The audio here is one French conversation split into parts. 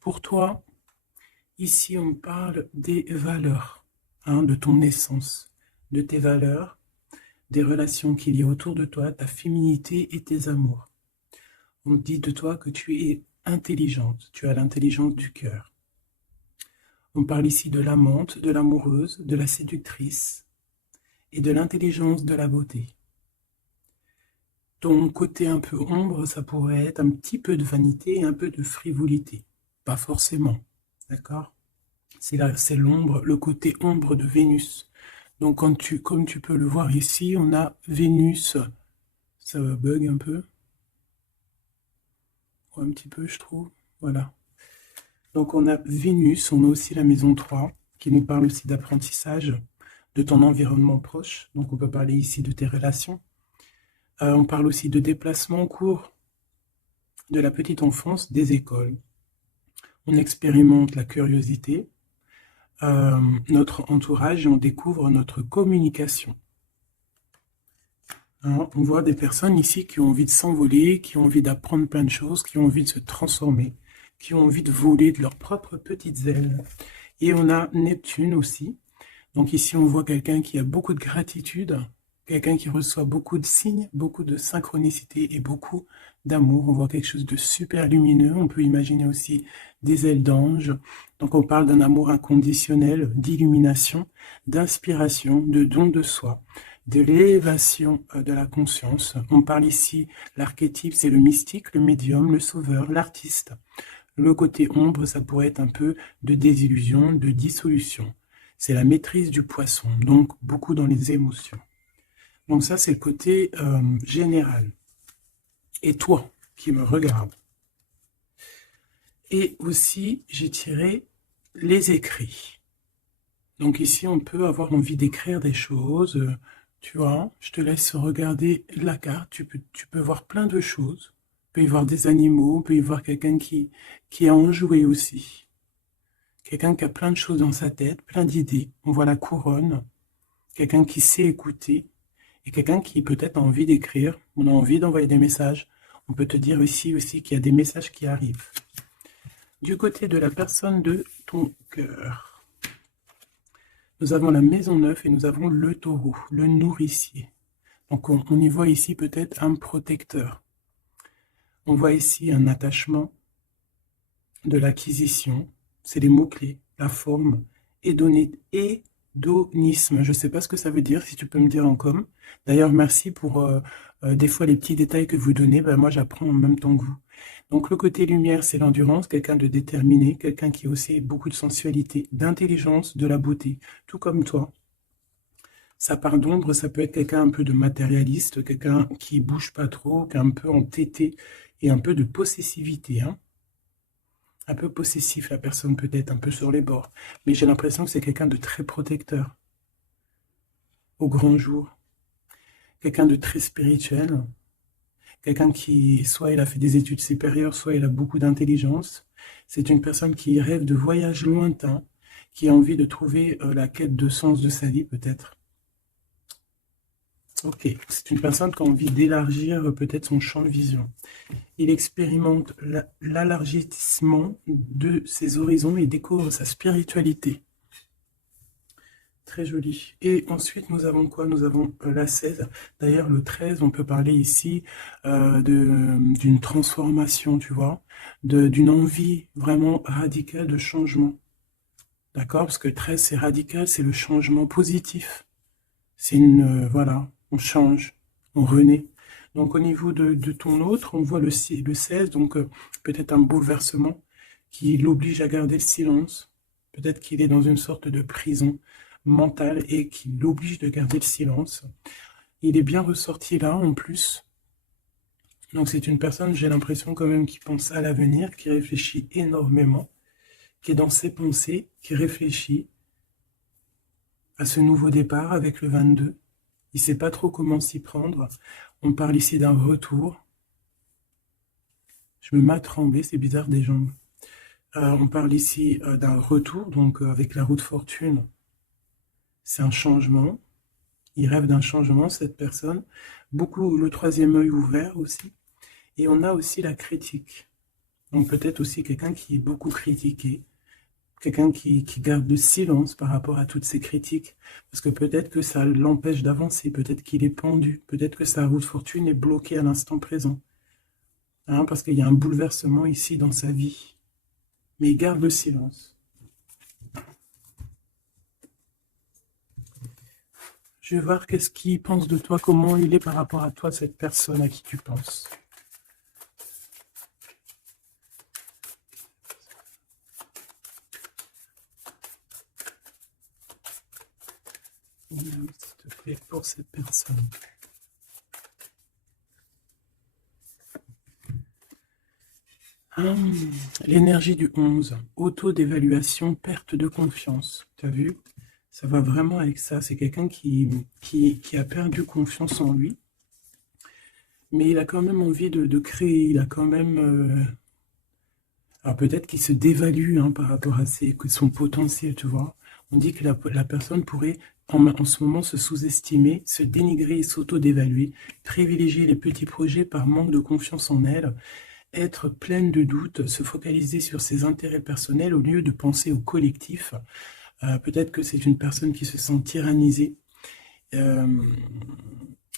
Pour toi, ici on parle des valeurs, de ton essence, de tes valeurs, des relations qu'il y a autour de toi, ta féminité et tes amours. On dit de toi que tu es intelligente, tu as l'intelligence du cœur. On parle ici de l'amante, de l'amoureuse, de la séductrice et de l'intelligence de la beauté. Ton côté un peu ombre, ça pourrait être un petit peu de vanité et un peu de frivolité. Pas forcément, d'accord? C'est l'ombre, le côté ombre de Vénus. Donc comme tu peux le voir ici, on a Vénus, ça bug un peu, ou un petit peu je trouve, voilà. Donc on a Vénus, on a aussi la maison 3, qui nous parle aussi d'apprentissage, de ton environnement proche. Donc on peut parler ici de tes relations. On parle aussi de déplacement en cours, de la petite enfance, des écoles. On expérimente la curiosité, notre entourage et on découvre notre communication. On voit des personnes ici qui ont envie de s'envoler, qui ont envie d'apprendre plein de choses, qui ont envie de se transformer, qui ont envie de voler de leurs propres petites ailes. Et on a Neptune aussi. Donc ici, on voit quelqu'un qui a beaucoup de gratitude, quelqu'un qui reçoit beaucoup de signes, beaucoup de synchronicité et beaucoup d'amour. On voit quelque chose de super lumineux. On peut imaginer aussi des ailes d'ange. Donc on parle d'un amour inconditionnel, d'illumination, d'inspiration, de don de soi, de l'élévation de la conscience. On parle ici, l'archétype, c'est le mystique, le médium, le sauveur, l'artiste. Le côté ombre, ça pourrait être un peu de désillusion, de dissolution. C'est la maîtrise du poisson, donc beaucoup dans les émotions. Donc ça, c'est le côté général. Et toi, qui me regarde. Et aussi, j'ai tiré les écrits. Donc ici, on peut avoir envie d'écrire des choses. Tu vois, je te laisse regarder la carte. Tu peux voir plein de choses. Il peut y voir des animaux, il peut y voir quelqu'un qui a enjoué aussi. Quelqu'un qui a plein de choses dans sa tête, plein d'idées. On voit la couronne. Quelqu'un qui sait écouter. Et quelqu'un qui peut-être a envie d'écrire. On a envie d'envoyer des messages. On peut te dire ici aussi qu'il y a des messages qui arrivent. Du côté de la personne de ton cœur, nous avons la maison 9 et nous avons le taureau, le nourricier. Donc on y voit ici peut-être un protecteur. On voit ici un attachement, de l'acquisition, c'est les mots-clés, la forme, hédonisme. Je ne sais pas ce que ça veut dire, si tu peux me dire en com. D'ailleurs, merci pour des fois les petits détails que vous donnez. Ben, moi, j'apprends en même temps que vous. Donc, le côté lumière, c'est l'endurance, quelqu'un de déterminé, quelqu'un qui a aussi beaucoup de sensualité, d'intelligence, de la beauté, tout comme toi. Sa part d'ombre, ça peut être quelqu'un un peu de matérialiste, quelqu'un qui bouge pas trop, qui est un peu entêté et un peu de possessivité, un peu possessif, la personne peut-être un peu sur les bords. Mais j'ai l'impression que c'est quelqu'un de très protecteur, au grand jour. Quelqu'un de très spirituel. Quelqu'un qui, soit il a fait des études supérieures, soit il a beaucoup d'intelligence. C'est une personne qui rêve de voyages lointains, qui a envie de trouver la quête de sens de sa vie, peut-être. Ok, c'est une personne qui a envie d'élargir peut-être son champ de vision. Il expérimente l'élargissement de ses horizons et découvre sa spiritualité. Très joli. Et ensuite, nous avons quoi? Nous avons la 16. D'ailleurs, le 13, on peut parler ici d'une transformation, tu vois, d'une envie vraiment radicale de changement. D'accord? Parce que 13, c'est radical, c'est le changement positif. C'est voilà, on change, on renaît. Donc au niveau de ton autre, on voit le 16, donc peut-être un bouleversement qui l'oblige à garder le silence. Peut-être qu'il est dans une sorte de prison mentale et qui l'oblige de garder le silence. Il est bien ressorti là en plus. Donc c'est une personne, j'ai l'impression quand même, qui pense à l'avenir, qui réfléchit énormément, qui est dans ses pensées, qui réfléchit à ce nouveau départ avec le 22. Il ne sait pas trop comment s'y prendre. On parle ici d'un retour. Je me mets à trembler, c'est bizarre des jambes. On parle ici d'un retour, donc avec la roue de fortune. C'est un changement. Il rêve d'un changement, cette personne. Beaucoup le troisième œil ouvert aussi. Et on a aussi la critique. Donc peut-être aussi quelqu'un qui est beaucoup critiqué, quelqu'un qui garde le silence par rapport à toutes ces critiques, parce que peut-être que ça l'empêche d'avancer, peut-être qu'il est pendu, peut-être que sa route fortune est bloquée à l'instant présent, hein, parce qu'il y a un bouleversement ici dans sa vie, mais il garde le silence. Je vais voir qu'est-ce qu'il pense de toi, comment il est par rapport à toi, cette personne à qui tu penses. S'il te plaît, pour cette personne. L'énergie du 11, auto-d'évaluation, perte de confiance. Tu as vu? Ça va vraiment avec ça. C'est quelqu'un qui a perdu confiance en lui, mais il a quand même envie de créer. Il a quand même... alors peut-être qu'il se dévalue, hein, par rapport à son potentiel, tu vois. On dit que la personne pourrait en ce moment se sous-estimer, se dénigrer et s'auto-dévaluer, privilégier les petits projets par manque de confiance en elle, être pleine de doutes, se focaliser sur ses intérêts personnels au lieu de penser au collectif. Peut-être que c'est une personne qui se sent tyrannisée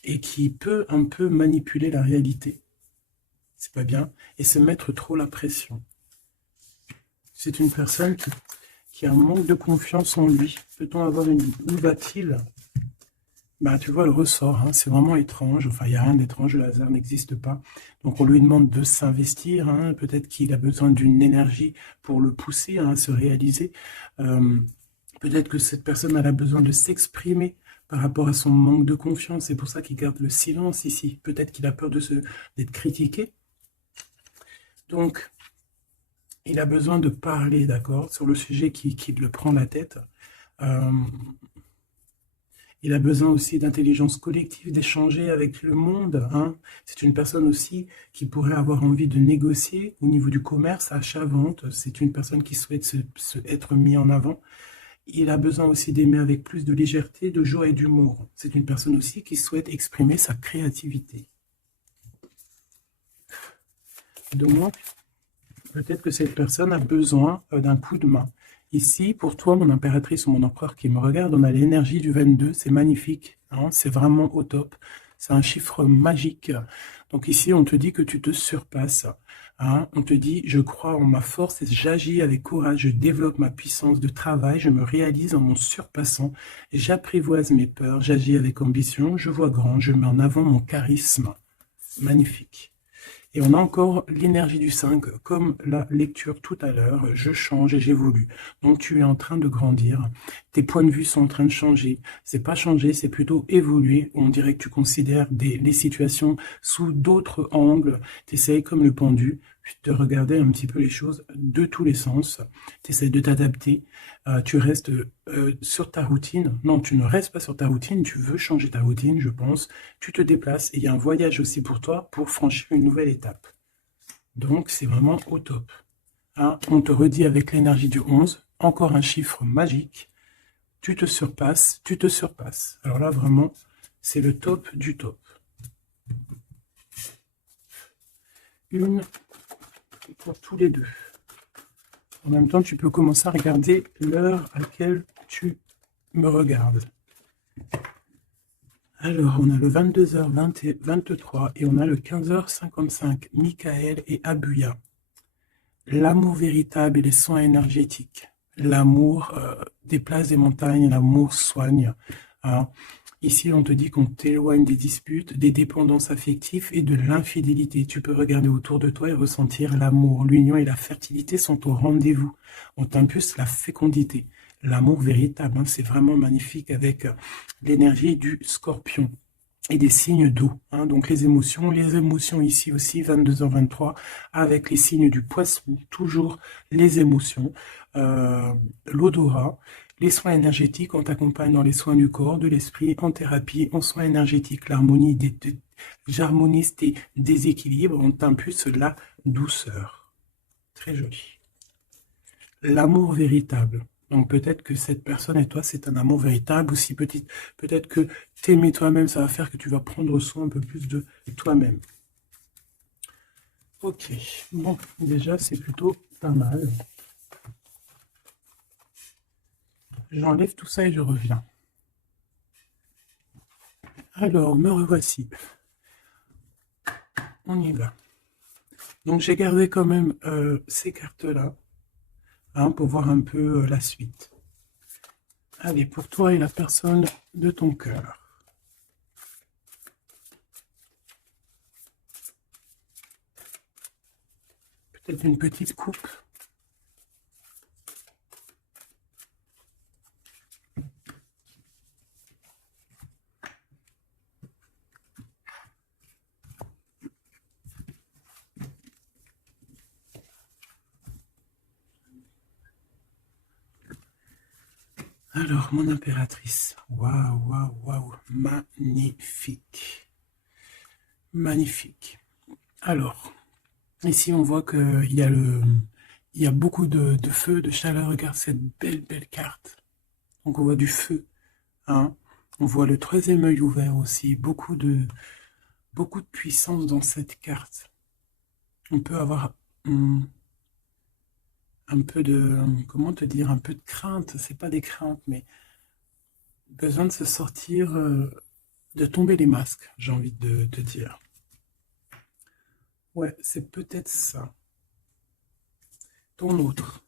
et qui peut un peu manipuler la réalité. C'est pas bien. Et se mettre trop la pression. C'est une personne qui a un manque de confiance en lui. Peut-on avoir une... Où va-t-il? Bah, tu vois, le ressort, hein, c'est vraiment étrange. Enfin, il n'y a rien d'étrange, le hasard n'existe pas. Donc, on lui demande de s'investir. Hein, peut-être qu'il a besoin d'une énergie pour le pousser, hein, à se réaliser. Peut-être que cette personne elle a besoin de s'exprimer par rapport à son manque de confiance. C'est pour ça qu'il garde le silence ici. Peut-être qu'il a peur d'être critiqué. Donc, il a besoin de parler, d'accord, sur le sujet qui le prend la tête. Il a besoin aussi d'intelligence collective, d'échanger avec le monde. Hein. C'est une personne aussi qui pourrait avoir envie de négocier au niveau du commerce, achat-vente. C'est une personne qui souhaite être mise en avant. Il a besoin aussi d'aimer avec plus de légèreté, de joie et d'humour. C'est une personne aussi qui souhaite exprimer sa créativité. Donc, peut-être que cette personne a besoin d'un coup de main. Ici, pour toi, mon impératrice ou mon empereur qui me regarde, on a l'énergie du 22, c'est magnifique, hein, c'est vraiment au top. C'est un chiffre magique. Donc ici, on te dit que tu te surpasses. Hein, on te dit, je crois en ma force et j'agis avec courage, je développe ma puissance de travail, je me réalise en mon surpassant, j'apprivoise mes peurs, j'agis avec ambition, je vois grand, je mets en avant mon charisme. Magnifique. Et on a encore l'énergie du 5, comme la lecture tout à l'heure, je change et j'évolue. Donc tu es en train de grandir, tes points de vue sont en train de changer. C'est pas changer, c'est plutôt évoluer. On dirait que tu considères les situations sous d'autres angles. Tu essayes comme le pendu de regarder un petit peu les choses de tous les sens. Tu essaies de t'adapter. Tu restes sur ta routine. Non, tu ne restes pas sur ta routine, tu veux changer ta routine, je pense. Tu te déplaces et il y a un voyage aussi pour toi pour franchir une nouvelle étape. Donc, c'est vraiment au top. Hein, on te redit avec l'énergie du 11, encore un chiffre magique. Tu te surpasses, tu te surpasses. Alors là, vraiment, c'est le top du top. Une pour tous les deux. En même temps, tu peux commencer à regarder l'heure à laquelle tu me regardes. Alors, on a le 22h23 et on a le 15h55. Michael et Abuya. L'amour véritable et les soins énergétiques. L'amour déplace des montagnes, l'amour soigne. Hein. Ici, on te dit qu'on t'éloigne des disputes, des dépendances affectives et de l'infidélité. Tu peux regarder autour de toi et ressentir l'amour. L'union et la fertilité sont au rendez-vous. On t'impulse la fécondité. L'amour véritable, hein, c'est vraiment magnifique avec l'énergie du scorpion et des signes d'eau. Hein, donc les émotions ici aussi, 22h23, avec les signes du poisson, toujours les émotions, l'odorat. Les soins énergétiques, on t'accompagne dans les soins du corps, de l'esprit, en thérapie, en soins énergétiques, l'harmonie, j'harmonise tes déséquilibres, on t'impulse la douceur. Très joli. L'amour véritable. Donc peut-être que cette personne et toi, c'est un amour véritable, ou si peut-être que t'aimer toi-même, ça va faire que tu vas prendre soin un peu plus de toi-même. Ok, bon, déjà c'est plutôt pas mal. J'enlève tout ça et je reviens. Alors, me revoici. On y va. Donc j'ai gardé quand même ces cartes-là, hein, pour voir un peu la suite. Allez, pour toi et la personne de ton cœur. Peut-être une petite coupe. Alors, mon impératrice. Waouh, waouh, waouh. Magnifique. Magnifique. Alors, ici, on voit qu'il y a il y a beaucoup de feu, de chaleur. Regarde cette belle, belle carte. Donc, on voit du feu, hein. On voit le troisième œil ouvert aussi. Beaucoup de puissance dans cette carte. On peut avoir un peu de, comment te dire, un peu de crainte. C'est pas des craintes, mais besoin de se sortir, de tomber les masques, j'ai envie de te dire. Ouais, c'est peut-être ça. Ton autre,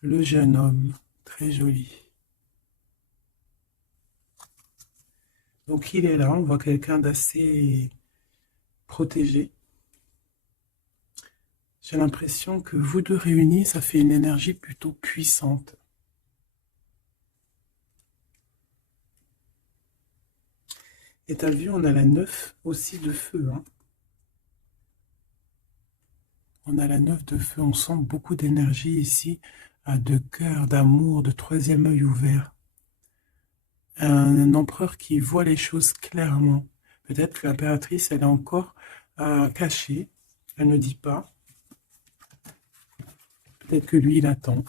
le jeune homme, très joli. Donc il est là, on voit quelqu'un d'assez protégé. J'ai l'impression que vous deux réunis, ça fait une énergie plutôt puissante. Et t'as vu, on a la 9 aussi de feu, hein. On a la 9 de feu, on sent beaucoup d'énergie ici, de cœur, d'amour, de troisième œil ouvert. Un empereur qui voit les choses clairement. Peut-être que l'impératrice, elle est encore cachée, elle ne dit pas. Peut-être que lui, il attend.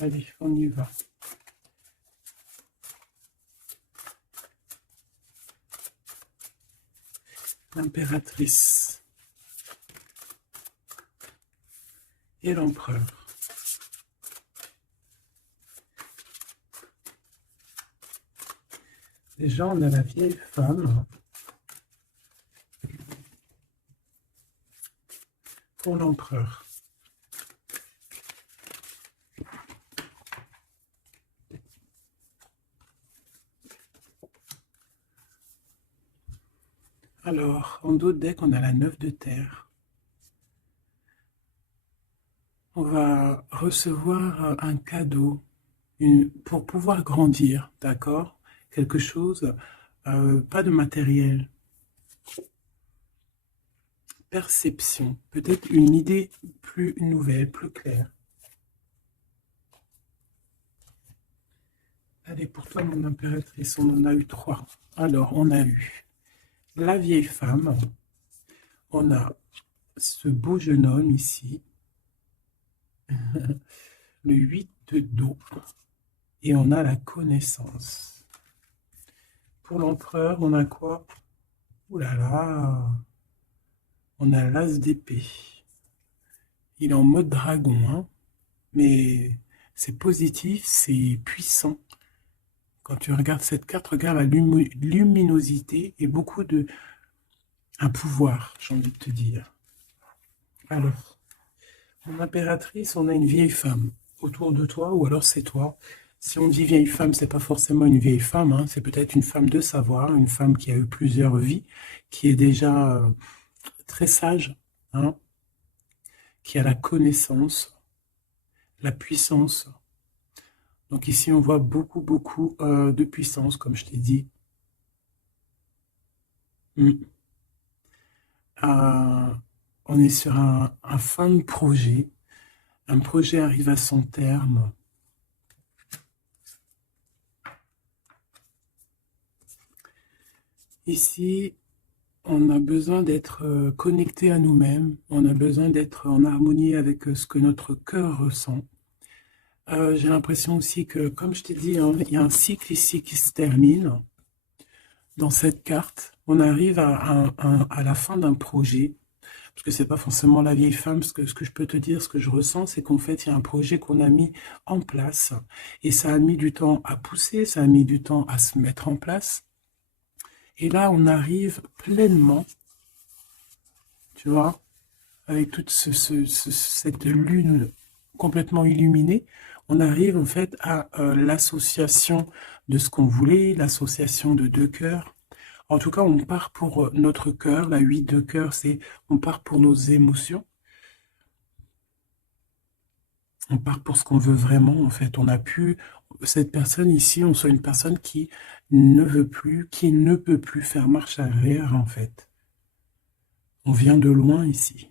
Allez, on y va. L'impératrice et l'empereur. Déjà, on a la vieille femme pour l'empereur. Alors, en d'autres decks, on a la 9 de terre. On va recevoir un cadeau pour pouvoir grandir, d'accord? Quelque chose, pas de matériel. Perception, peut-être une idée plus nouvelle, plus claire. Allez, pour toi, mon impératrice, on en a eu 3. Alors, on a eu la vieille femme, on a ce beau jeune homme ici, le 8 de dos, et on a la connaissance. Pour l'empereur, on a quoi? Ouh là là, on a l'as d'épée. Il est en mode dragon, hein, mais c'est positif, c'est puissant. Quand tu regardes cette carte, regarde la luminosité et beaucoup de... un pouvoir, j'ai envie de te dire. Alors, mon impératrice, on a une vieille femme autour de toi, ou alors c'est toi. Si on dit vieille femme, c'est pas forcément une vieille femme, hein, c'est peut-être une femme de savoir, une femme qui a eu plusieurs vies, qui est déjà très sage, hein, qui a la connaissance, la puissance. Donc ici, on voit beaucoup, beaucoup de puissance, comme je t'ai dit. On est sur un fin de projet. Un projet arrive à son terme. Ici, on a besoin d'être connecté à nous-mêmes. On a besoin d'être en harmonie avec ce que notre cœur ressent. J'ai l'impression aussi que, comme je t'ai dit, hein, il y a un cycle ici qui se termine. Dans cette carte, on arrive à la fin d'un projet. parce que c'est pas forcément la vieille femme, parce que ce que je peux te dire, ce que je ressens, c'est qu'en fait, il y a un projet qu'on a mis en place, et ça a mis du temps à pousser, ça a mis du temps à se mettre en place, et là, on arrive pleinement, tu vois, avec toute cette lune complètement illuminée, on arrive en fait à l'association de ce qu'on voulait, l'association de deux cœurs. En tout cas, on part pour notre cœur. La 8 de cœur, c'est on part pour nos émotions. On part pour ce qu'on veut vraiment, en fait. On a pu, cette personne ici, on soit une personne qui ne veut plus, qui ne peut plus faire marche arrière, en fait. On vient de loin ici.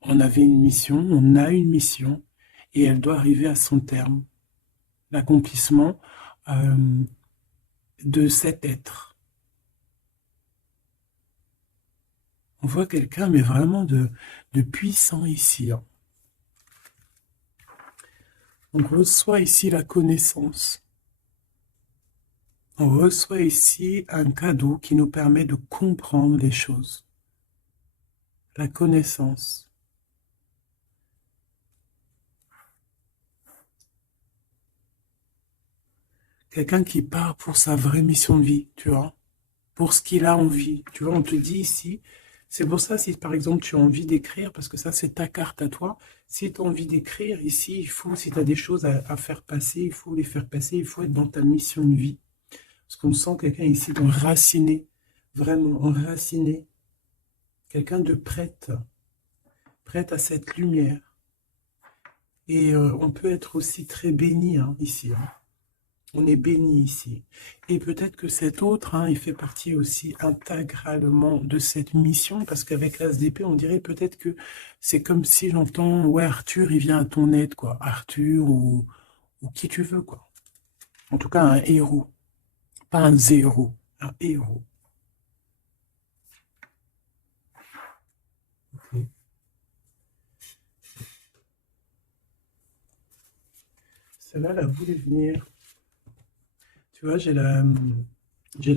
On avait une mission, on a une mission, et elle doit arriver à son terme. L'accomplissement euh, de cet être. On voit quelqu'un, mais vraiment de puissant ici. Hein. On reçoit ici la connaissance. On reçoit ici un cadeau qui nous permet de comprendre les choses. La connaissance. Quelqu'un qui part pour sa vraie mission de vie, tu vois, pour ce qu'il a envie. Tu vois, on te dit ici, c'est pour ça si par exemple tu as envie d'écrire, parce que ça c'est ta carte à toi, si tu as envie d'écrire ici, il faut, si tu as des choses à faire passer, il faut les faire passer, il faut être dans ta mission de vie. Parce qu'on sent quelqu'un ici d'enraciné, vraiment enraciné, quelqu'un de prête à cette lumière. Et on peut être aussi très béni hein, ici. Hein. On est béni ici. Et peut-être que cet autre, hein, il fait partie aussi intégralement de cette mission, parce qu'avec l'As d'épée, on dirait peut-être que c'est comme si j'entends, ouais, Arthur, il vient à ton aide, quoi. Arthur ou qui tu veux, quoi. En tout cas, un héros. Pas un zéro, un héros. Okay. Celle-là, elle a voulu venir. Tu vois, j'ai la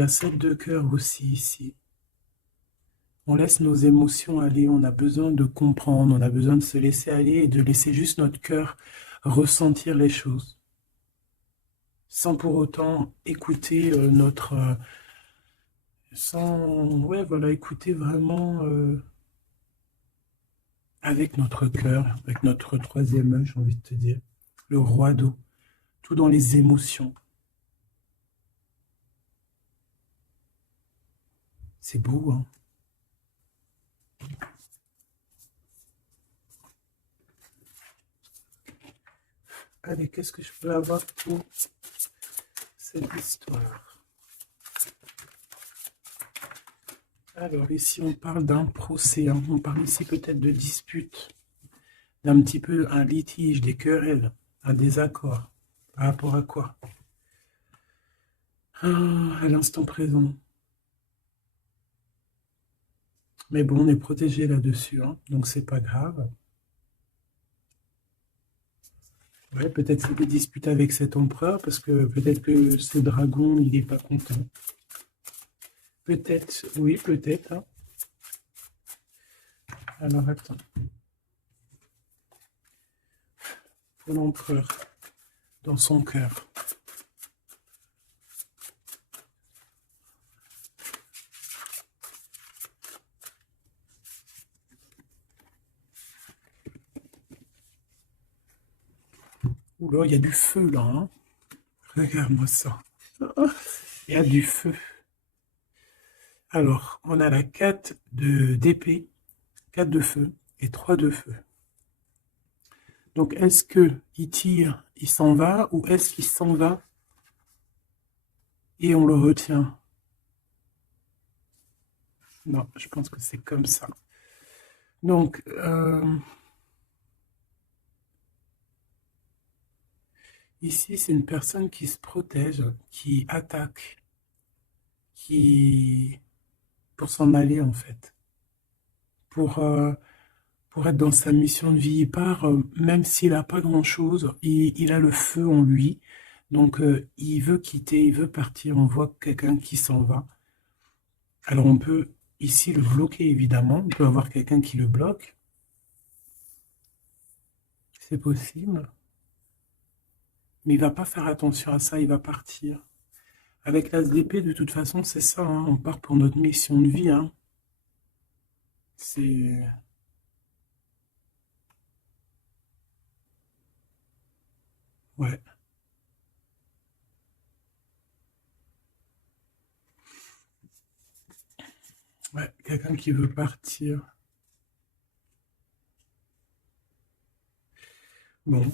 7 de cœur aussi ici. On laisse nos émotions aller, on a besoin de comprendre, on a besoin de se laisser aller et de laisser juste notre cœur ressentir les choses. Sans pour autant écouter ouais, voilà, écouter vraiment avec notre cœur, avec notre troisième œil, j'ai envie de te dire, le roi d'eau, tout dans les émotions. C'est beau, hein? Allez, qu'est-ce que je peux avoir pour cette histoire? Alors, ici, on parle d'un procès, hein. On parle ici peut-être de dispute, d'un petit peu un litige, des querelles, un désaccord. Par rapport à quoi? Ah, à l'instant présent. Mais bon, on est protégé là-dessus, hein, donc c'est pas grave. Ouais, peut-être c'est des disputes avec cet empereur, parce que peut-être que ce dragon, il n'est pas content. Peut-être, oui, peut-être. Hein. Alors, attends. Pour l'empereur, dans son cœur. Oula, il y a du feu là. Hein. Regarde-moi ça. Il y a du feu. Alors, on a la 4 d'épée, 4 de feu et 3 de feu. Donc, est-ce qu'il tire, il s'en va, ou est-ce qu'il s'en va et on le retient? Non, je pense que c'est comme ça. Donc, ici, c'est une personne qui se protège, qui attaque, qui pour s'en aller en fait, pour, euh, pour être dans sa mission de vie. Il part, même s'il n'a pas grand-chose, il a le feu en lui, donc il veut quitter, il veut partir. On voit quelqu'un qui s'en va. Alors on peut ici le bloquer, évidemment. On peut avoir quelqu'un qui le bloque. C'est possible. Mais il va pas faire attention à ça, il va partir. Avec l'as d'épée, de toute façon, c'est ça, hein, on part pour notre mission de vie. Hein. C'est... Ouais, ouais, quelqu'un qui veut partir. Bon,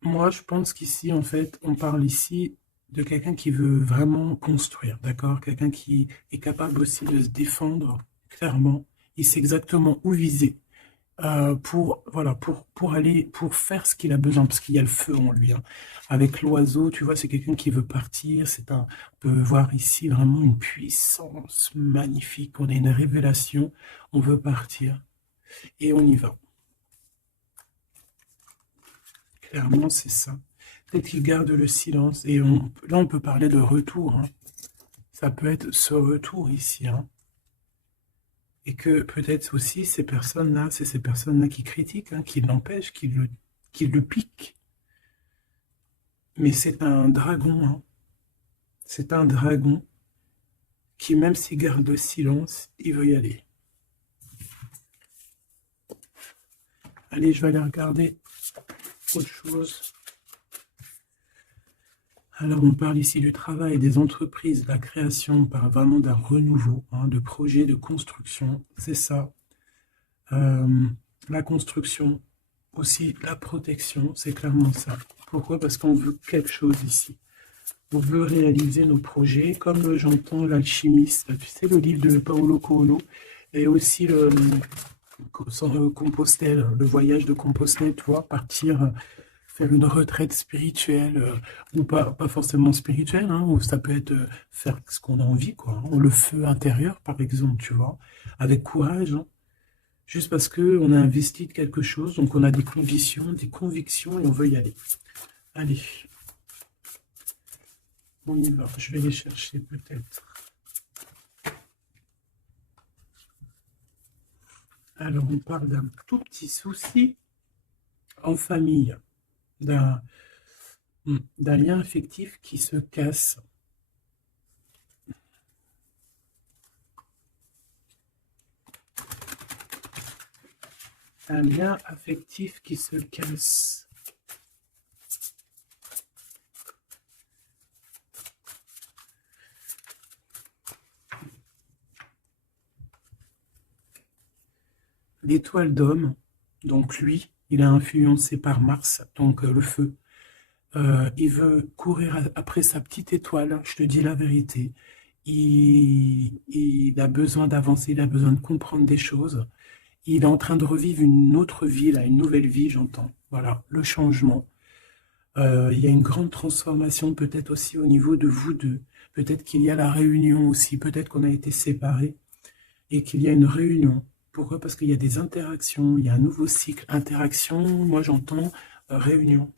moi, je pense qu'ici, en fait, on parle ici de quelqu'un qui veut vraiment construire, d'accord? Quelqu'un qui est capable aussi de se défendre, clairement. Il sait exactement où viser. Pour voilà pour faire ce qu'il a besoin parce qu'il y a le feu en lui hein. Avec l'oiseau tu vois c'est quelqu'un qui veut partir on peut voir ici vraiment une puissance magnifique on a une révélation on veut partir et on y va clairement c'est ça peut-être qu'il garde le silence et là on peut parler de retour hein. Ça peut être ce retour ici hein. Et que peut-être aussi ces personnes-là c'est ces personnes-là qui critiquent hein, qui l'empêchent qui le piquent. Mais c'est un dragon, hein. C'est un dragon qui, même s'il garde le silence, il veut y aller. Allez, je vais aller regarder autre chose. Alors, on parle ici du travail des entreprises, la création, on parle vraiment d'un renouveau, hein, de projets de construction, c'est ça. Euh, la construction, aussi la protection, c'est clairement ça. Pourquoi? Parce qu'on veut quelque chose ici. On veut réaliser nos projets, comme j'entends l'alchimiste, tu sais, le livre de Paulo Coelho, et aussi Compostelle, le voyage de Compostelle, tu vois, partir faire une retraite spirituelle, ou pas forcément spirituelle, hein, ou ça peut être faire ce qu'on a envie, quoi, hein, le feu intérieur, par exemple, tu vois, avec courage, hein, juste parce qu'on a investi de quelque chose, donc on a des convictions, et on veut y aller. Allez. On y va, je vais les chercher peut-être. Alors, on parle d'un tout petit souci en famille, d'un lien affectif qui se casse. Un lien affectif qui se casse. L'étoile d'homme, donc lui, il est influencé par Mars, donc le feu. Il veut courir après sa petite étoile, je te dis la vérité. Il a besoin d'avancer, il a besoin de comprendre des choses. Il est en train de revivre une autre vie, là, une nouvelle vie, j'entends. Voilà, le changement. Il y a une grande transformation peut-être aussi au niveau de vous deux. Peut-être qu'il y a la réunion aussi, peut-être qu'on a été séparés et qu'il y a une réunion. Pourquoi? Parce qu'il y a des interactions, il y a un nouveau cycle. Interaction, moi j'entends réunion.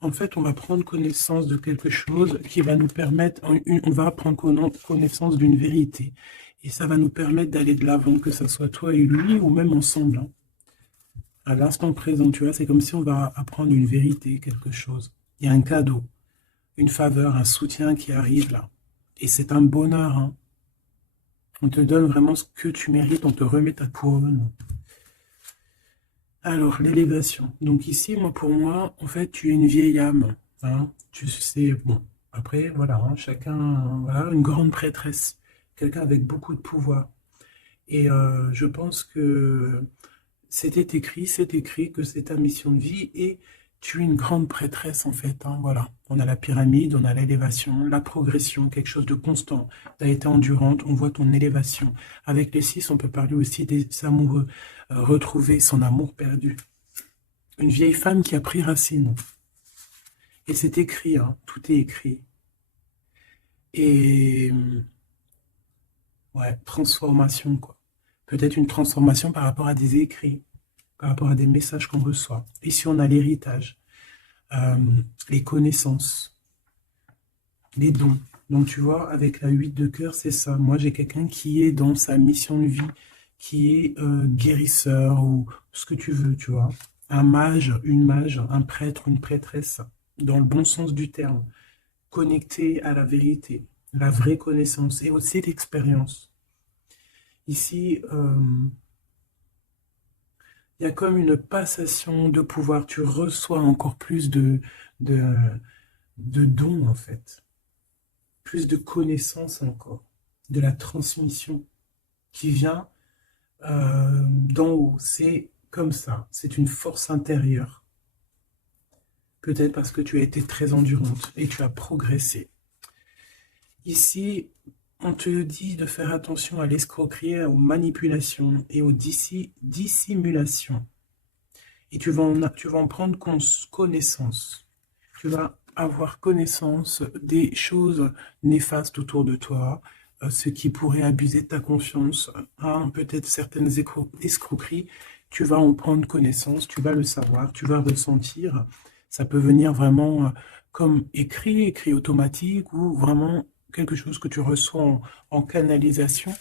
En fait, on va prendre connaissance de quelque chose qui va nous permettre, on va prendre connaissance d'une vérité. Et ça va nous permettre d'aller de l'avant, que ce soit toi et lui, ou même ensemble. Hein. À l'instant présent, tu vois, c'est comme si on va apprendre une vérité, quelque chose. Il y a un cadeau, une faveur, un soutien qui arrive là. Et c'est un bonheur. Hein. On te donne vraiment ce que tu mérites, on te remet ta couronne. Alors, l'élévation. Donc ici, moi, pour moi, en fait, tu es une vieille âme. Hein. Tu sais, bon, après, voilà, hein, chacun, voilà, une grande prêtresse, quelqu'un avec beaucoup de pouvoir. Et je pense que c'est écrit que c'est ta mission de vie et tu es une grande prêtresse en fait. Hein, voilà, on a la pyramide, on a l'élévation, la progression, quelque chose de constant. Tu as été endurante, on voit ton élévation. Avec les 6, on peut parler aussi des amoureux, retrouver son amour perdu. Une vieille femme qui a pris racine. Et c'est écrit, hein, tout est écrit. Et ouais, transformation, quoi. Peut-être une transformation par rapport à des écrits, par rapport à des messages qu'on reçoit. Ici, on a l'héritage, euh, les connaissances, les dons. Donc, tu vois, avec la 8 de cœur, c'est ça. Moi, j'ai quelqu'un qui est dans sa mission de vie, qui est guérisseur ou ce que tu veux, tu vois. Un mage, un prêtre, une prêtresse, dans le bon sens du terme, connecté à la vérité, la vraie connaissance et aussi l'expérience. Ici, il y a comme une passation de pouvoir. Tu reçois encore plus de, de dons, en fait. Plus de connaissances encore. De la transmission qui vient d'en haut. C'est comme ça. C'est une force intérieure. Peut-être parce que tu as été très endurante et tu as progressé. Ici, on te dit de faire attention à l'escroquerie, aux manipulations et aux dissimulations. Et tu vas en prendre connaissance. Tu vas avoir connaissance des choses néfastes autour de toi, ce qui pourrait abuser de ta confiance, hein, peut-être certaines escroqueries. Tu vas en prendre connaissance, tu vas le savoir, tu vas ressentir. Ça peut venir vraiment comme écrit automatique ou vraiment quelque chose que tu reçois en canalisation,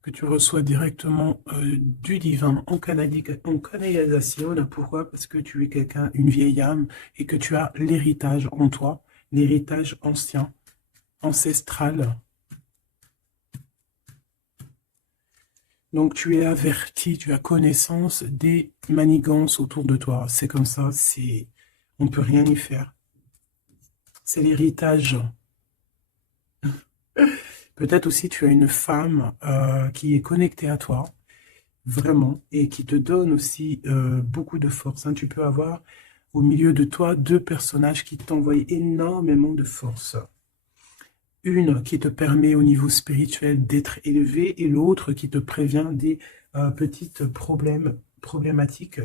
que tu reçois directement du divin en canalisation. Pourquoi? Parce que tu es quelqu'un, une vieille âme, et que tu as l'héritage en toi, l'héritage ancien, ancestral. Donc tu es averti, tu as connaissance des manigances autour de toi. C'est comme ça, on ne peut rien y faire. C'est l'héritage. Peut-être aussi tu as une femme qui est connectée à toi, vraiment, et qui te donne aussi beaucoup de force, hein. Tu peux avoir au milieu de toi deux personnages qui t'envoient énormément de force. Une qui te permet au niveau spirituel d'être élevé et l'autre qui te prévient des petites problématiques,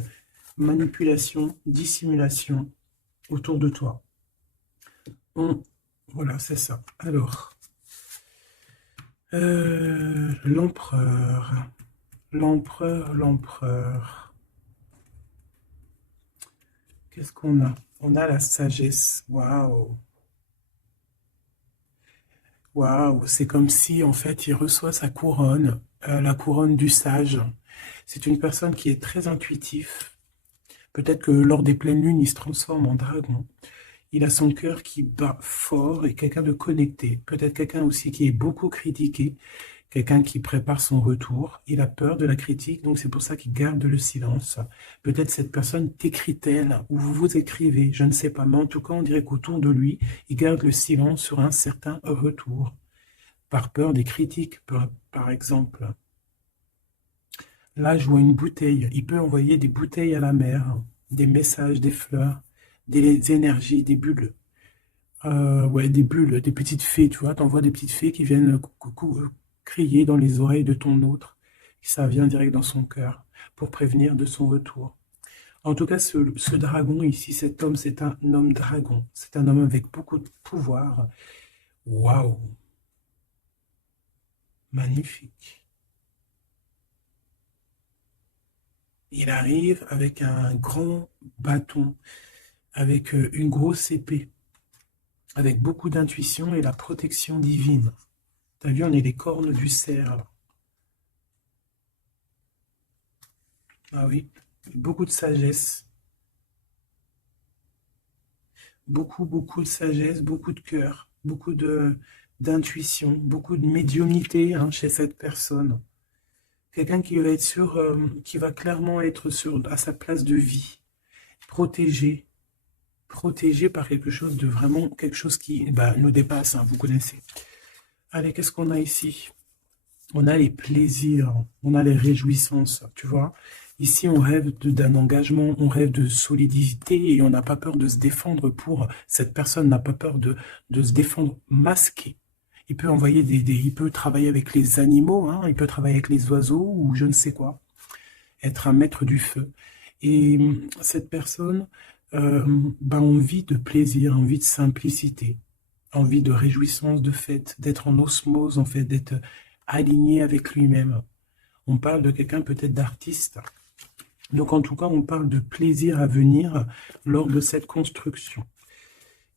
manipulation, dissimulation autour de toi. Voilà, c'est ça. Alors, l'empereur. L'empereur. Qu'est-ce qu'on a? On a la sagesse. Waouh. Waouh. C'est comme si, en fait, il reçoit sa couronne, la couronne du sage. C'est une personne qui est très intuitif. Peut-être que lors des pleines lunes, il se transforme en dragon. Il a son cœur qui bat fort et quelqu'un de connecté. Peut-être quelqu'un aussi qui est beaucoup critiqué. Quelqu'un qui prépare son retour, il a peur de la critique, donc c'est pour ça qu'il garde le silence. Peut-être cette personne t'écrit-elle, ou vous vous écrivez, je ne sais pas, mais en tout cas, on dirait qu'autour de lui, il garde le silence sur un certain retour, par peur des critiques, par exemple. Là, je vois une bouteille, il peut envoyer des bouteilles à la mer, des messages, des fleurs, des énergies, des bulles. Ouais, des bulles, des petites fées, tu vois, t'envoies des petites fées qui viennent crier dans les oreilles de ton autre, et ça vient direct dans son cœur, pour prévenir de son retour. En tout cas, ce dragon ici, cet homme, c'est un homme dragon. C'est un homme avec beaucoup de pouvoir. Waouh! Magnifique. Il arrive avec un grand bâton, avec une grosse épée, avec beaucoup d'intuition et la protection divine. T'as vu, on est les cornes du cerf. Ah oui, beaucoup de sagesse. Beaucoup de sagesse, beaucoup de cœur, beaucoup d'intuition, beaucoup de médiumnité, hein, chez cette personne. Quelqu'un qui va être qui va clairement être à sa place de vie, protégé, protégé par quelque chose de vraiment, quelque chose qui nous dépasse, hein, vous connaissez. Allez, qu'est-ce qu'on a ici? On a les plaisirs, on a les réjouissances, tu vois. Ici, on rêve d'un engagement, on rêve de solidité et on n'a pas peur de se défendre cette personne n'a pas peur de se défendre masqué. Il peut envoyer il peut travailler avec les animaux, hein, il peut travailler avec les oiseaux ou je ne sais quoi. Être un maître du feu. Et cette personne, envie de plaisir, envie de simplicité. envie de réjouissance, de fête, d'être en osmose, en fait, d'être aligné avec lui-même. On parle de quelqu'un peut-être d'artiste. Donc en tout cas, on parle de plaisir à venir lors de cette construction.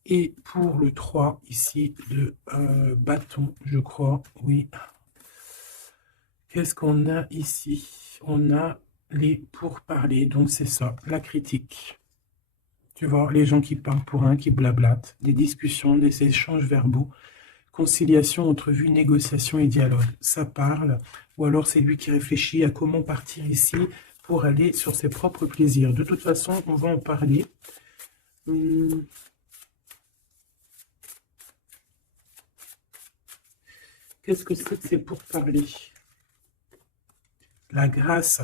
Et pour le 3, ici, de bâton, je crois, oui. Qu'est-ce qu'on a ici? On a les pourparlers, donc c'est ça, la critique. Tu vois, les gens qui parlent pour un, qui blablatent, des discussions, des échanges verbaux, conciliation, entrevue, négociation et dialogue. Ça parle, ou alors c'est lui qui réfléchit à comment partir ici pour aller sur ses propres plaisirs. De toute façon, on va en parler. Qu'est-ce que c'est que ces pourparlers? La grâce.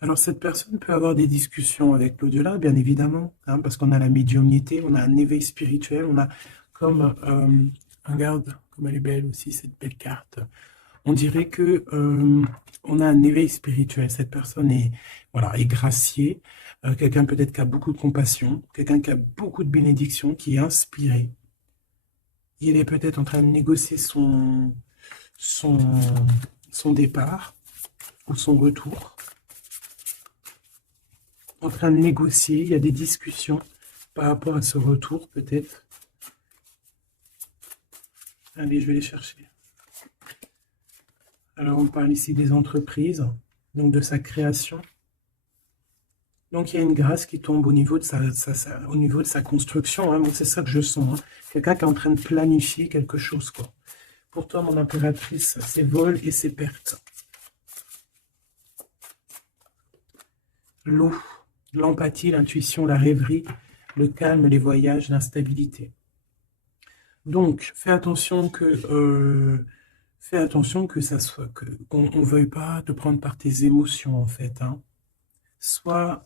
Alors, cette personne peut avoir des discussions avec l'au-delà, bien évidemment, hein, parce qu'on a la médiumnité, on a un éveil spirituel, on a comme, regarde, comme elle est belle aussi, cette belle carte. On dirait que on a un éveil spirituel. Cette personne est, voilà, est graciée, quelqu'un peut-être qui a beaucoup de compassion, quelqu'un qui a beaucoup de bénédiction, qui est inspiré. Il est peut-être en train de négocier son départ ou son retour. En train de négocier, il y a des discussions par rapport à ce retour, peut-être. Allez, je vais les chercher. Alors, on parle ici des entreprises, donc de sa création. Donc, il y a une grâce qui tombe au niveau de sa construction. Hein. Bon, c'est ça que je sens. Hein. Quelqu'un qui est en train de planifier quelque chose, quoi. Pour toi, mon impératrice, c'est vol et c'est pertes. L'eau, l'empathie, l'intuition, la rêverie, le calme, les voyages, l'instabilité. Donc, fais attention que ça soit, qu'on ne veuille pas te prendre par tes émotions, en fait. Hein. Sois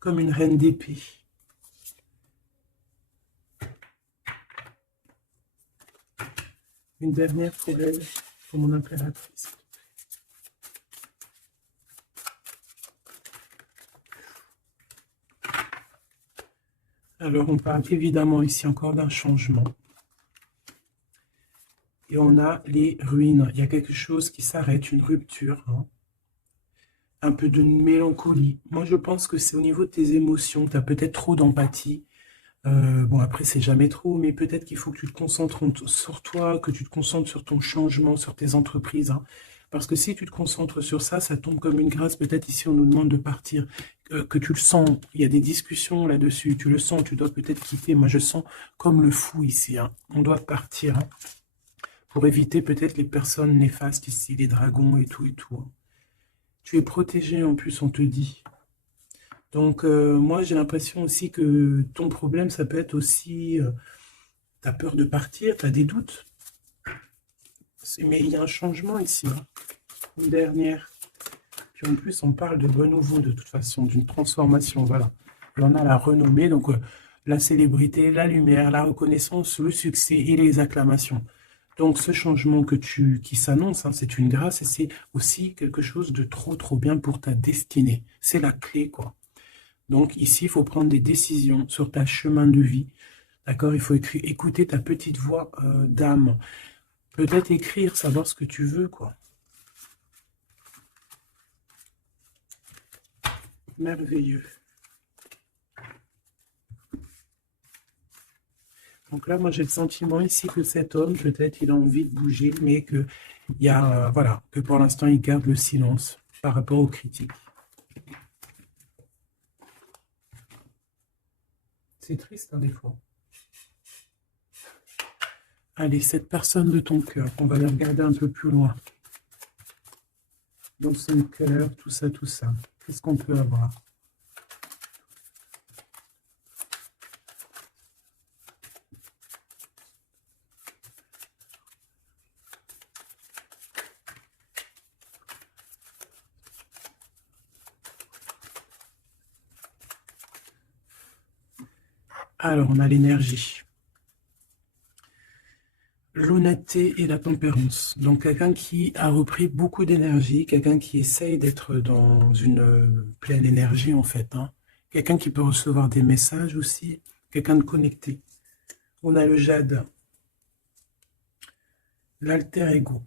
comme une reine d'épée. Une dernière pour elle, pour mon impératrice. Alors, on parle évidemment ici encore d'un changement. Et on a les ruines. Il y a quelque chose qui s'arrête, une rupture. Hein. Un peu de mélancolie. Moi, je pense que c'est au niveau de tes émotions. Tu as peut-être trop d'empathie. Bon, après, c'est jamais trop, mais peut-être qu'il faut que tu te concentres sur toi, que tu te concentres sur ton changement, sur tes entreprises. Hein. Parce que si tu te concentres sur ça, ça tombe comme une grâce. Peut-être ici, on nous demande de partir, que tu le sens. Il y a des discussions là-dessus. Tu le sens, tu dois peut-être quitter. Moi, je sens comme le fou ici. Hein. On doit partir. Hein. Pour éviter peut-être les personnes néfastes ici, les dragons et tout et tout. Hein. Tu es protégé en plus, on te dit. Donc, moi, j'ai l'impression aussi que ton problème, ça peut être aussi, tu as peur de partir, tu as des doutes. Mais il y a un changement ici. Hein. Une dernière. Puis en plus, on parle de renouveau de toute façon, d'une transformation. Voilà. Et on a la renommée, donc la célébrité, la lumière, la reconnaissance, le succès et les acclamations. Donc, ce changement qui s'annonce, hein, c'est une grâce et c'est aussi quelque chose de trop, trop bien pour ta destinée. C'est la clé, quoi. Donc ici, il faut prendre des décisions sur ta chemin de vie. D'accord? Il faut écouter ta petite voix d'âme. Peut-être écrire, savoir ce que tu veux, quoi. Merveilleux. Donc là, moi, j'ai le sentiment ici que cet homme, peut-être, il a envie de bouger, mais que, voilà, que pour l'instant, il garde le silence par rapport aux critiques. C'est triste, hein, des fois. Allez, cette personne de ton cœur, on va la regarder un peu plus loin. Dans son cœur, tout ça, tout ça. Qu'est-ce qu'on peut avoir? Alors, on a l'énergie. L'honnêteté et la tempérance. Donc, quelqu'un qui a repris beaucoup d'énergie, quelqu'un qui essaye d'être dans une pleine énergie, en fait. Hein. Quelqu'un qui peut recevoir des messages aussi, quelqu'un de connecté. On a le jade, l'alter ego,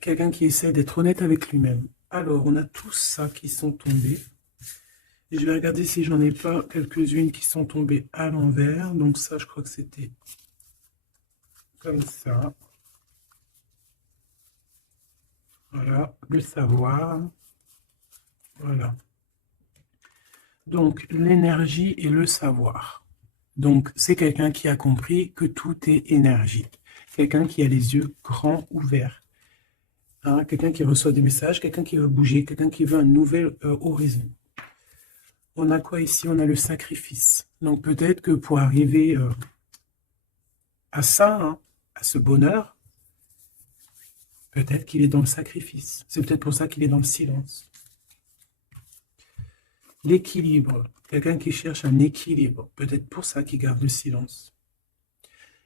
quelqu'un qui essaie d'être honnête avec lui-même. Alors, on a tous ça qui sont tombés. Et je vais regarder si j'en ai pas quelques-unes qui sont tombées à l'envers. Donc ça, je crois que c'était comme ça. Voilà, le savoir. Voilà. Donc, l'énergie et le savoir. Donc, c'est quelqu'un qui a compris que tout est énergie. Quelqu'un qui a les yeux grands ouverts. Hein, quelqu'un qui reçoit des messages, quelqu'un qui veut bouger, quelqu'un qui veut un nouvel horizon. On a quoi ici? On a le sacrifice. Donc, peut-être que pour arriver à ça, hein, à ce bonheur, peut-être qu'il est dans le sacrifice. C'est peut-être pour ça qu'il est dans le silence. L'équilibre. Quelqu'un qui cherche un équilibre. Peut-être pour ça qu'il garde le silence.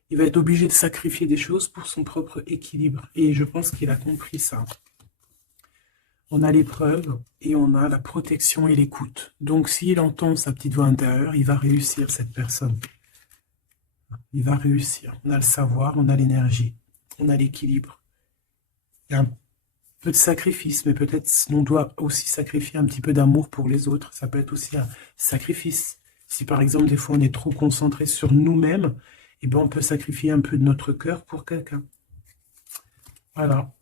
Il va être obligé de sacrifier des choses pour son propre équilibre. Et je pense qu'il a compris ça. On a l'épreuve et on a la protection et l'écoute. Donc, s'il entend sa petite voix intérieure, il va réussir, cette personne. Il va réussir. On a le savoir, on a l'énergie, on a l'équilibre. Il y a un peu de sacrifice, mais peut-être on doit aussi sacrifier un petit peu d'amour pour les autres. Ça peut être aussi un sacrifice. Si par exemple, des fois, on est trop concentré sur nous-mêmes, eh ben, on peut sacrifier un peu de notre cœur pour quelqu'un. Voilà.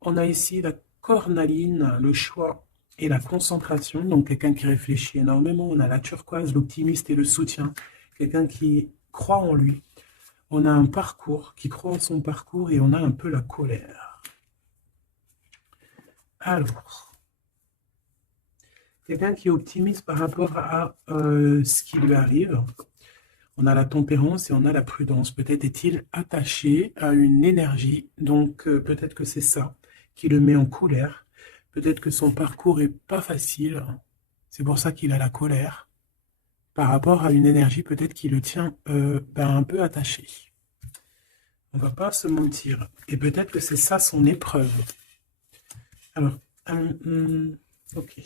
On a ici la cornaline, le choix et la concentration. Donc, quelqu'un qui réfléchit énormément. On a la turquoise, l'optimiste et le soutien. Quelqu'un qui croit en lui. On a un parcours, qui croit en son parcours, et on a un peu la colère. Alors, quelqu'un qui est optimiste par rapport à ce qui lui arrive. On a la tempérance et on a la prudence. Peut-être est-il attaché à une énergie, donc peut-être que c'est ça qui le met en colère. Peut-être que son parcours est pas facile. C'est pour ça qu'il a la colère. Par rapport à une énergie peut-être qui le tient un peu attaché. On va pas se mentir. Et peut-être que c'est ça son épreuve. Alors, ok.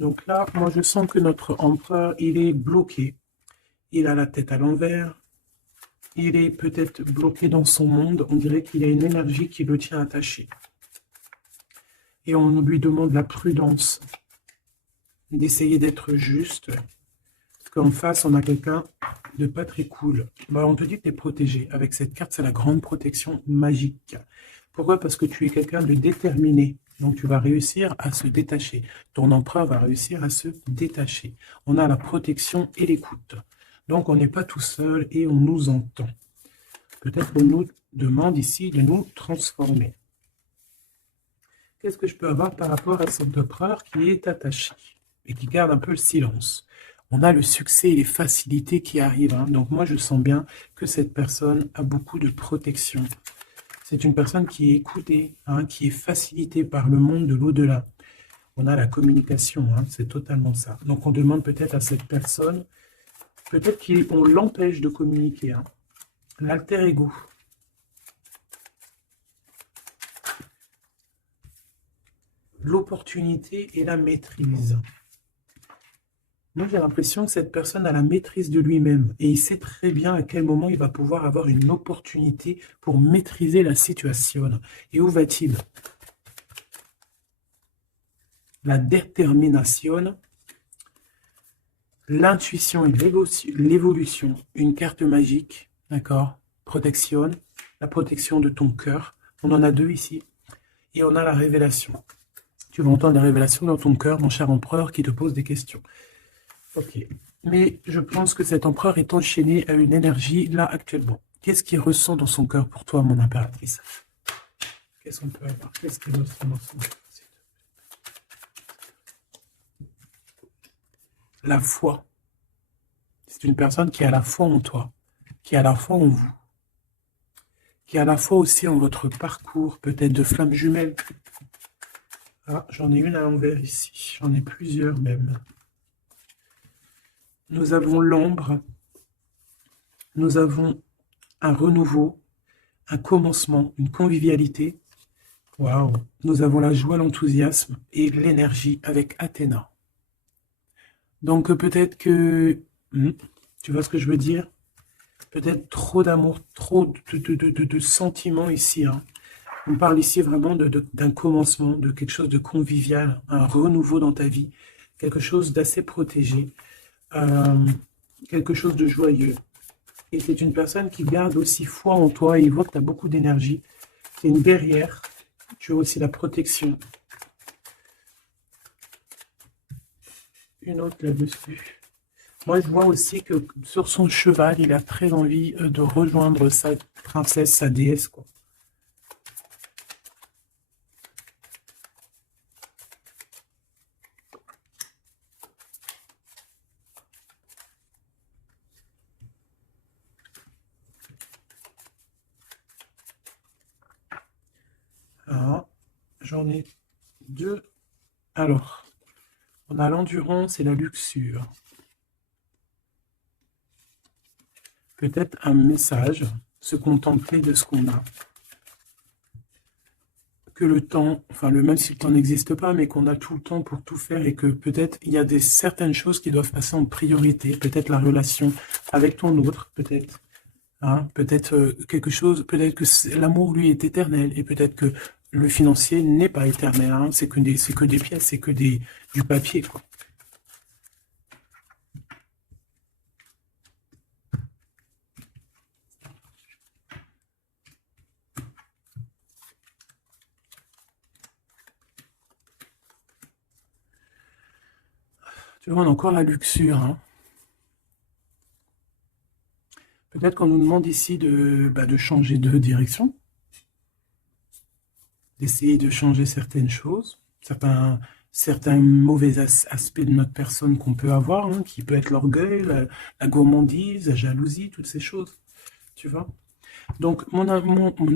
Donc là, moi je sens que notre empereur, il est bloqué. Il a la tête à l'envers. Il est peut-être bloqué dans son monde. On dirait qu'il y a une énergie qui le tient attaché. Et on lui demande la prudence, d'essayer d'être juste. Parce qu'en face, on a quelqu'un de pas très cool. Bah, on te dit que tu es protégé. Avec cette carte, c'est la grande protection magique. Pourquoi? Parce que tu es quelqu'un de déterminé. Donc, tu vas réussir à se détacher. Ton empereur va réussir à se détacher. On a la protection et l'écoute. Donc, on n'est pas tout seul et on nous entend. Peut-être qu'on nous demande ici de nous transformer. Qu'est-ce que je peux avoir par rapport à cet empereur qui est attaché et qui garde un peu le silence? On a le succès et les facilités qui arrivent. Hein. Donc, moi, je sens bien que cette personne a beaucoup de protection. C'est une personne qui est écoutée, hein, qui est facilitée par le monde de l'au-delà. On a la communication, hein, c'est totalement ça. Donc, on demande peut-être à cette personne, peut-être qu'on l'empêche de communiquer. Hein. L'alter ego. L'opportunité et la maîtrise. Moi, j'ai l'impression que cette personne a la maîtrise de lui-même et il sait très bien à quel moment il va pouvoir avoir une opportunité pour maîtriser la situation. Et où va-t-il? La détermination, l'intuition et l'évolution. Une carte magique, d'accord? Protection, la protection de ton cœur. On en a deux ici. Et on a la révélation. Tu vas entendre la révélation dans ton cœur, mon cher empereur, qui te pose des questions. Ok, mais je pense que cet empereur est enchaîné à une énergie là actuellement. Qu'est-ce qu'il ressent dans son cœur pour toi, mon impératrice? Qu'est-ce qu'on peut avoir? Qu'est-ce qu'il ressent dans son cœur? La foi. C'est une personne qui a la foi en toi, qui a la foi en vous, qui a la foi aussi en votre parcours, peut-être de flammes jumelles. Ah, j'en ai une à l'envers ici, j'en ai plusieurs même. Nous avons l'ombre, nous avons un renouveau, un commencement, une convivialité, Waouh. Nous avons la joie, l'enthousiasme et l'énergie avec Athéna. Donc peut-être que... tu vois ce que je veux dire? Peut-être trop d'amour, trop de sentiments ici, hein. On parle ici vraiment d'un commencement, de quelque chose de convivial, un renouveau dans ta vie, quelque chose d'assez protégé, euh, quelque chose de joyeux. Et c'est une personne qui garde aussi foi en toi, et il voit que tu as beaucoup d'énergie. C'est une guerrière, tu as aussi la protection. Une autre là-dessus. Moi, je vois aussi que sur son cheval, il a très envie de rejoindre sa princesse, sa déesse, quoi. Ah, j'en ai deux. Alors, on a l'endurance et la luxure. Peut-être un message, se contempler de ce qu'on a. Que le temps, enfin même si le temps n'existe pas, mais qu'on a tout le temps pour tout faire et que peut-être il y a certaines choses qui doivent passer en priorité. Peut-être la relation avec ton autre, peut-être. Hein, peut-être quelque chose, peut-être que l'amour, lui, est éternel et peut-être que le financier n'est pas éternel. Hein, c'est que des pièces, c'est que du papier, quoi. Tu vois, on a encore la luxure. Hein. Peut-être qu'on nous demande ici de changer de direction, d'essayer de changer certaines choses, certains mauvais aspects de notre personne qu'on peut avoir, hein, qui peut être l'orgueil, la gourmandise, la jalousie, toutes ces choses, tu vois. Donc, mon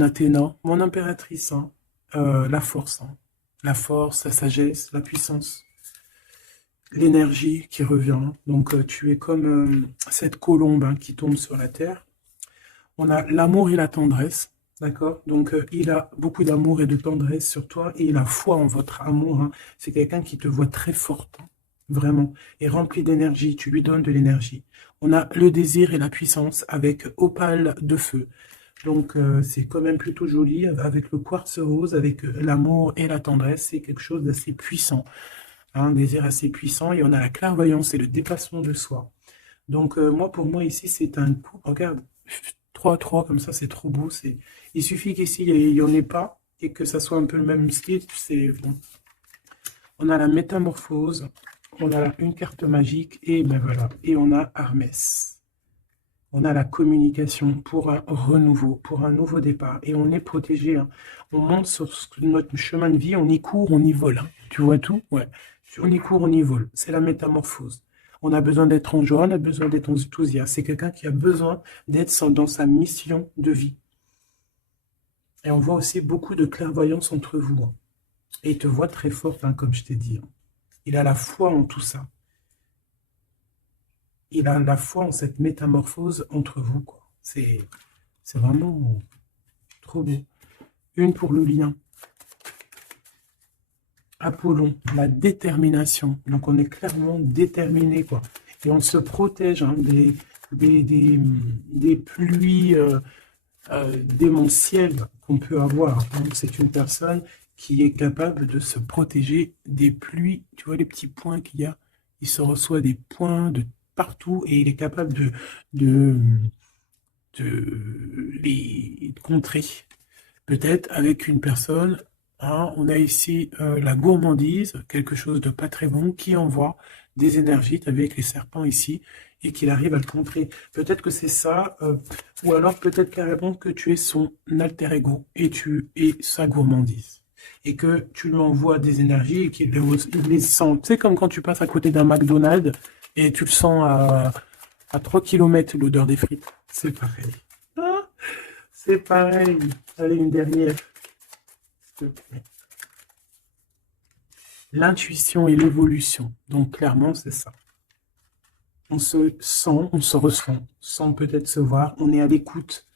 Athéna, mon impératrice, hein, hein, la force, la sagesse, la puissance, l'énergie qui revient. Donc, tu es comme cette colombe, hein, qui tombe sur la terre. On a l'amour et la tendresse, d'accord? Donc, il a beaucoup d'amour et de tendresse sur toi et il a foi en votre amour. Hein. C'est quelqu'un qui te voit très forte, hein, vraiment, et rempli d'énergie. Tu lui donnes de l'énergie. On a le désir et la puissance avec opale de feu. Donc, c'est quand même plutôt joli avec le quartz rose, avec l'amour et la tendresse. C'est quelque chose d'assez puissant, hein, un désir assez puissant. Et on a la clairvoyance et le dépassement de soi. Donc, pour moi, ici, c'est un coup. Regarde, 3-3 comme ça, c'est trop beau. Il suffit qu'ici, il n'y en ait pas et que ça soit un peu le même style. C'est bon. On a la métamorphose, on a une carte magique et ben voilà. Et on a Hermès. On a la communication pour un renouveau, pour un nouveau départ. Et on est protégé. Hein. On monte sur notre chemin de vie, on y court, on y vole. Hein. Tu vois tout? Ouais. On y court, on y vole. C'est la métamorphose. On a besoin d'être en joie, on a besoin d'être enthousiaste. C'est quelqu'un qui a besoin d'être dans sa mission de vie. Et on voit aussi beaucoup de clairvoyance entre vous. Hein. Et il te voit très forte, hein, comme je t'ai dit. Hein. Il a la foi en tout ça. Il a la foi en cette métamorphose entre vous. C'est vraiment trop beau. Une pour le lien. Apollon, la détermination. Donc on est clairement déterminé, quoi. Et on se protège, hein, des pluies démentielles qu'on peut avoir. Donc c'est une personne qui est capable de se protéger des pluies. Tu vois les petits points qu'il y a? Il se reçoit des points de partout et il est capable de, de les contrer. Peut-être avec une personne. Hein, on a ici la gourmandise, quelque chose de pas très bon, qui envoie des énergies, tu as vu avec les serpents ici, et qu'il arrive à le contrer. Peut-être que c'est ça, ou alors peut-être carrément que tu es son alter ego, et tu es sa gourmandise. Et que tu lui envoies des énergies et qu'il les sent. C'est comme quand tu passes à côté d'un McDonald's et tu le sens à 3 km l'odeur des frites. C'est pareil. Ah, c'est pareil. Allez, une dernière. L'intuition et l'évolution. Donc clairement, c'est ça. On se sent, on se ressent, sans peut-être se voir, on est à l'écoute,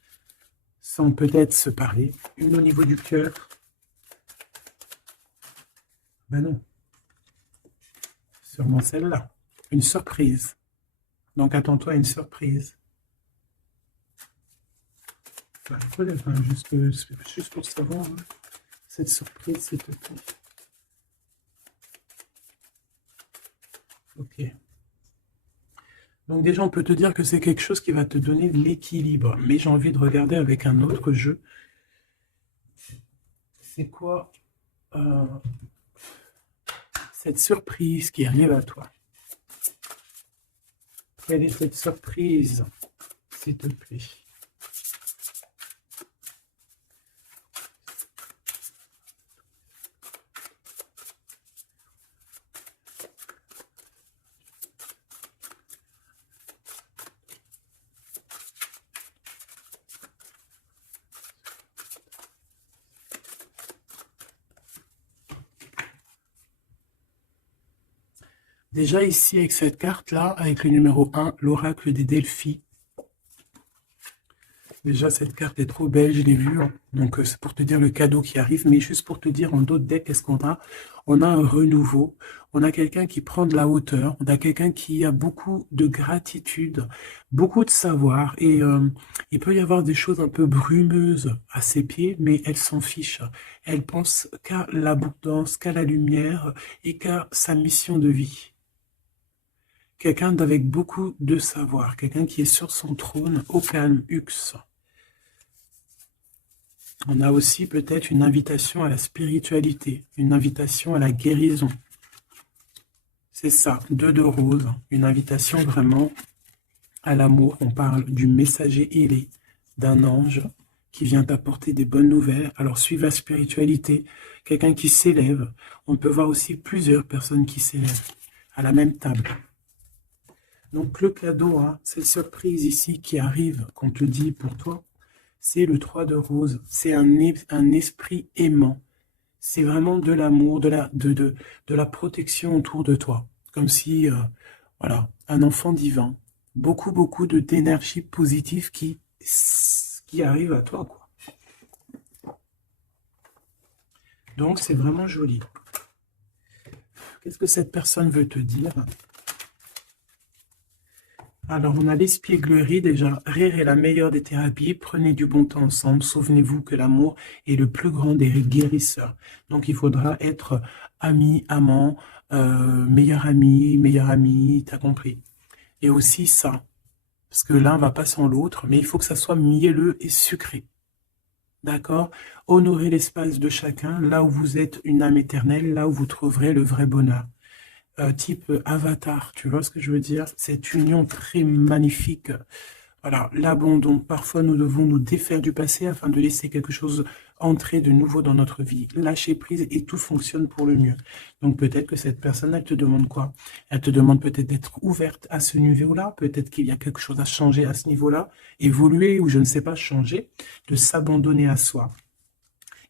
sans peut-être se parler. Une au niveau du cœur, Ben non. Sûrement celle-là. Une surprise. Donc attends-toi à une surprise. Enfin, juste pour savoir, hein, cette surprise, s'il te plaît. Ok. Donc déjà, on peut te dire que c'est quelque chose qui va te donner l'équilibre. Mais j'ai envie de regarder avec un autre jeu. C'est quoi cette surprise qui arrive à toi? Quelle est cette surprise, s'il te plaît? Déjà ici, avec cette carte-là, avec le numéro 1, l'oracle des Delphi. Déjà, cette carte est trop belle, je l'ai vue. Hein. Donc, c'est pour te dire le cadeau qui arrive. Mais juste pour te dire, en d'autres decks, qu'est-ce qu'on a? On a un renouveau. On a quelqu'un qui prend de la hauteur. On a quelqu'un qui a beaucoup de gratitude, beaucoup de savoir. Et il peut y avoir des choses un peu brumeuses à ses pieds, mais elle s'en fiche. Elle pense qu'à l'abondance, qu'à la lumière et qu'à sa mission de vie. Quelqu'un d'avec beaucoup de savoir, quelqu'un qui est sur son trône, au calme, Hux. On a aussi peut-être une invitation à la spiritualité, une invitation à la guérison. C'est ça, 2 de rose, une invitation vraiment à l'amour. On parle du messager ailé, d'un ange qui vient t'apporter des bonnes nouvelles. Alors suive la spiritualité, quelqu'un qui s'élève. On peut voir aussi plusieurs personnes qui s'élèvent à la même table. Donc le cadeau, hein, cette surprise ici qui arrive, qu'on te dit pour toi, c'est le 3 de rose. C'est un esprit aimant. C'est vraiment de l'amour, de la protection autour de toi. Comme si, voilà, un enfant divin. Beaucoup d'énergie positive qui arrive à toi, quoi. Donc c'est vraiment joli. Qu'est-ce que cette personne veut te dire ? Alors, on a l'espièglerie déjà. Rire est la meilleure des thérapies. Prenez du bon temps ensemble. Souvenez-vous que l'amour est le plus grand des guérisseurs. Donc, il faudra être ami, amant, meilleur ami, t'as compris. Et aussi ça, parce que l'un va pas sans l'autre, mais il faut que ça soit mielleux et sucré. D'accord? Honorez l'espace de chacun, là où vous êtes une âme éternelle, là où vous trouverez le vrai bonheur. Type avatar, tu vois ce que je veux dire? Cette union très magnifique. Voilà, l'abandon. Parfois, nous devons nous défaire du passé afin de laisser quelque chose entrer de nouveau dans notre vie. Lâcher prise et tout fonctionne pour le mieux. Donc peut-être que cette personne, elle te demande quoi? Elle te demande peut-être d'être ouverte à ce niveau-là. Peut-être qu'il y a quelque chose à changer à ce niveau-là. Évoluer ou je ne sais pas, changer. De s'abandonner à soi.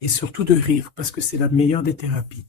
Et surtout de rire, parce que c'est la meilleure des thérapies.